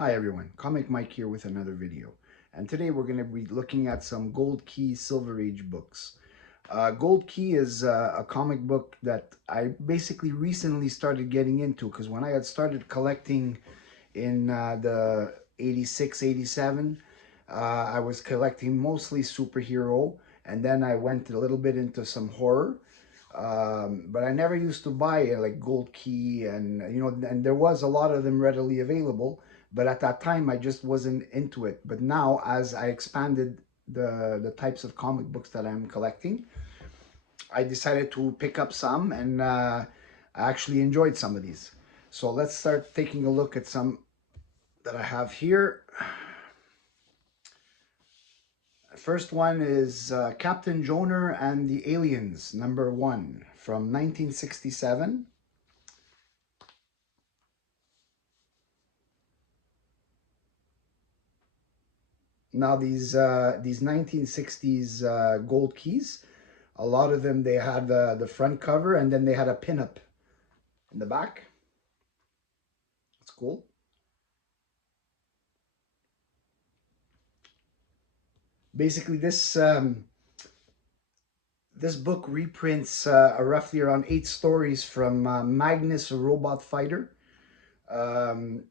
Hi everyone, Comic Mike here with another video. And today we're going to be looking at some Gold Key Silver Age books. Gold Key is a comic book that I basically recently started getting into because when I had started collecting in the 86, 87, I was collecting mostly superhero, and then I went a little bit into some horror. But I never used to buy like Gold Key, and and there was a lot of them readily available. But at that time, I just wasn't into it. But now, as I expanded the types of comic books that I'm collecting, I decided to pick up some, and I actually enjoyed some of these. So let's start taking a look at some that I have here. First one is Captain Joner and the Aliens, #1 from 1967. Now these 1960s Gold Keys, a lot of them they had the front cover and then they had a pinup in the back. That's cool. Basically, this book reprints roughly around 8 stories from Magnus Robot Fighter. Um,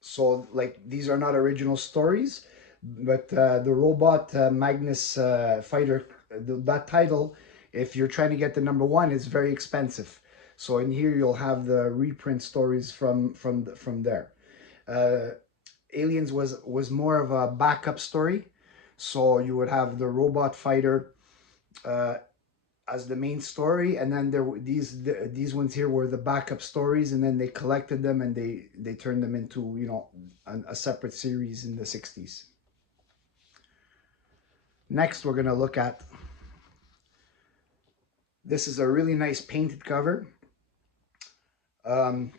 so like these are not original stories, but the robot Magnus Fighter, that title, if you're trying to get the #1, is very expensive. So in here you'll have the reprint stories from there. Uh, Aliens was more of a backup story, so you would have the robot fighter uh, as the main story, and then there were these ones here were the backup stories, and then they collected them and they turned them into a separate series in the 60s. Next, we're gonna look at this is a really nice painted cover, um,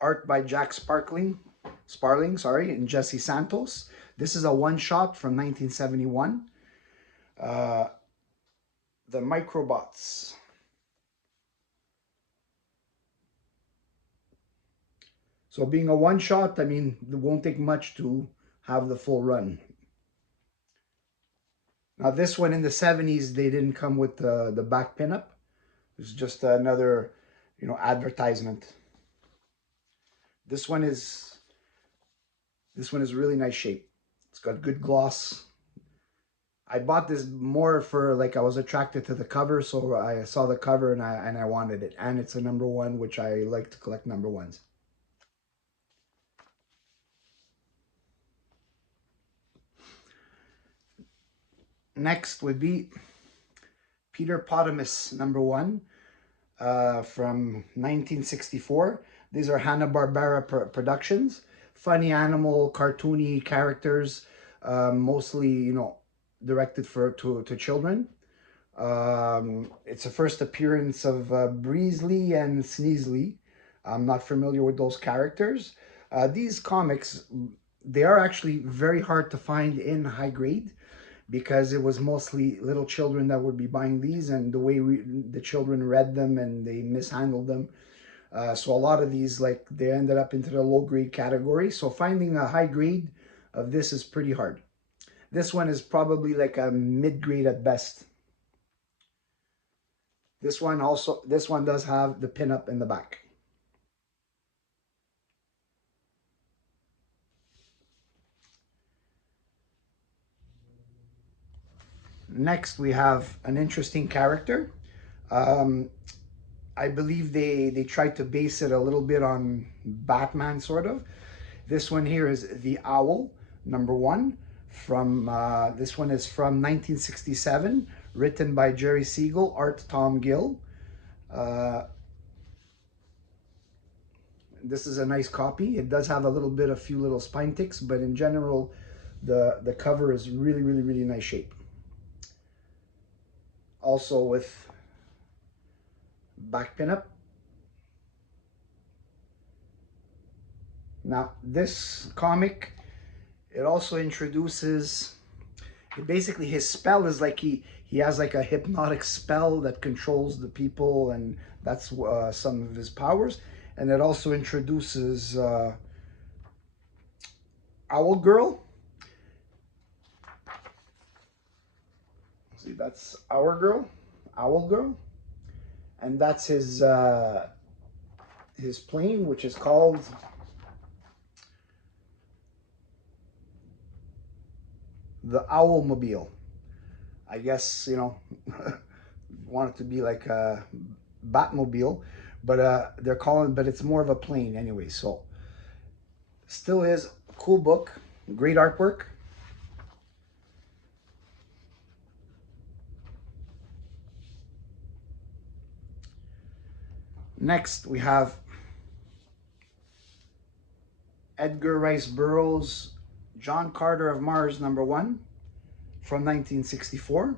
art by Jack Sparling, sorry, and Jesse Santos. This is a one shot from 1971. Uh, the Microbots. So being a one shot, I mean, it won't take much to have the full run. Now this one in the 70s, they didn't come with the back pinup. It's just another, advertisement. This one is this one is really nice shape. It's got good gloss. I bought this more for like I was attracted to the cover, so I saw the cover and I wanted it. And it's a #1, which I like to collect #1s. Next would be Peter Potamus #1 from 1964. These are Hanna-Barbera productions. Funny animal, cartoony characters, mostly directed to children. It's a first appearance of Breezely and Sneasley. I'm not familiar with those characters. These comics, they are actually very hard to find in high grade because it was mostly little children that would be buying these, and the way the children read them and they mishandled them. So a lot of these, like, they ended up into the low grade category. So finding a high grade of this is pretty hard. This one is probably like a mid grade at best. This one does have the pinup in the back. Next, we have an interesting character. Um, I believe they tried to base it a little bit on Batman, sort of. This one here is the Owl, #1. This one is from 1967, written by Jerry Siegel, art Tom Gill. Uh, this is a nice copy. It does have a few little spine ticks, but in general, the cover is really, really, really nice shape. Also with back pinup. Now this comic, it also introduces, basically his spell is like he has like a hypnotic spell that controls the people, and that's some of his powers. And it also introduces Owl Girl. See, that's Our Girl, Owl Girl, and that's his plane, which is called the Owlmobile. I guess, you know, want it to be like a Batmobile, but they're calling, but it's more of a plane anyway. So still is a cool book, great artwork. Next, we have Edgar Rice Burroughs' John Carter of Mars #1 from 1964.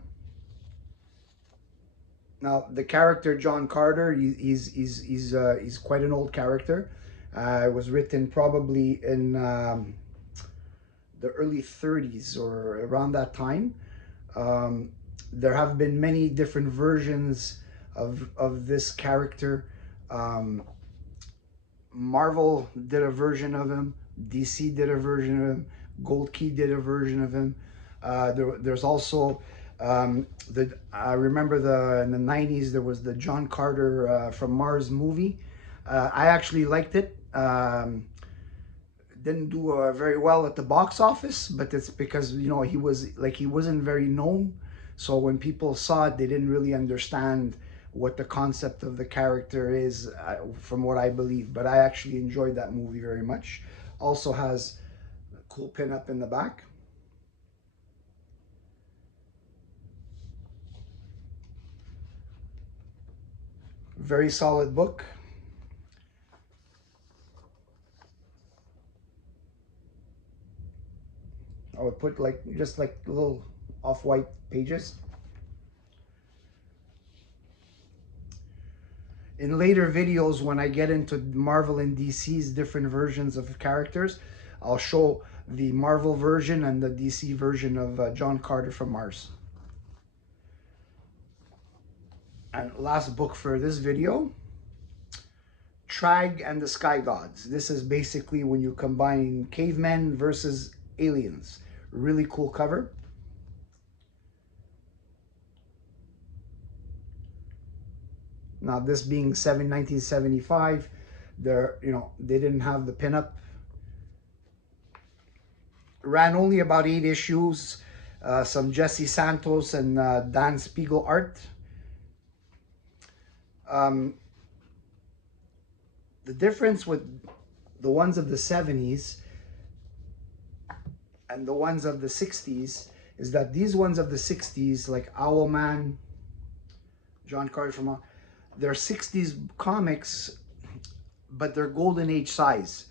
Now, the character John Carter, he's quite an old character. It was written probably in the early 30s or around that time. Um, there have been many different versions of this character. Um, Marvel did a version of him. DC did a version of him. Gold Key did a version of him. There's also I remember in the 90s there was the John Carter from Mars movie. I actually liked it. Didn't do very well at the box office, but it's because, you know, he wasn't very known. So when people saw it, they didn't really understand what the concept of the character is, from what I believe. But I actually enjoyed that movie very much. Also has a cool pin-up in the back. Very solid book. I would put like just like little off-white pages. In later videos, when I get into Marvel and DC's different versions of characters, I'll show the Marvel version and the DC version of John Carter from Mars. And last book for this video, Trag and the Sky Gods. This is basically when you combine cavemen versus aliens. Really cool cover. Now, this being 1975, they didn't have the pinup. Ran only about 8 issues. Some Jesse Santos and Dan Spiegel art. The difference with the ones of the 70s and the ones of the 60s is that these ones of the 60s, like Owlman, John Carter from, they're 60s comics, but they're golden age size.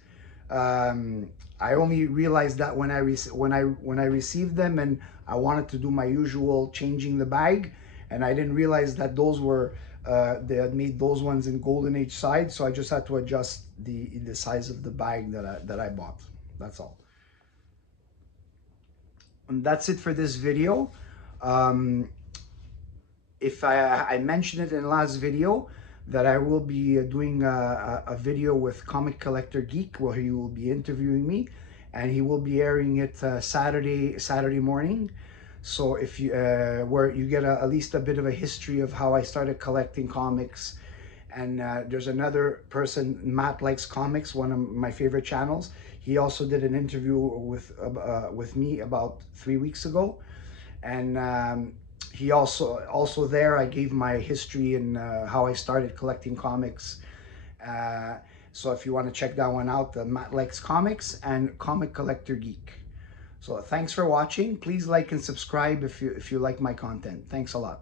I only realized that when I received them, and I wanted to do my usual changing the bag, and I didn't realize that those were they had made those ones in golden age size, so I just had to adjust the size of the bag that I bought. That's all. And that's it for this video. If I mentioned it in the last video that I will be doing a video with Comic Collector Geek, where he will be interviewing me, and he will be airing it Saturday morning. So if you where you get at least a bit of a history of how I started collecting comics. And there's another person, Matt Likes Comics, one of my favorite channels. He also did an interview with me about 3 weeks ago, and he also there I gave my history and how I started collecting comics. So if you want to check that one out, Matt Likes Comics and Comic Collector Geek. So thanks for watching. Please like and subscribe if you like my content. Thanks a lot.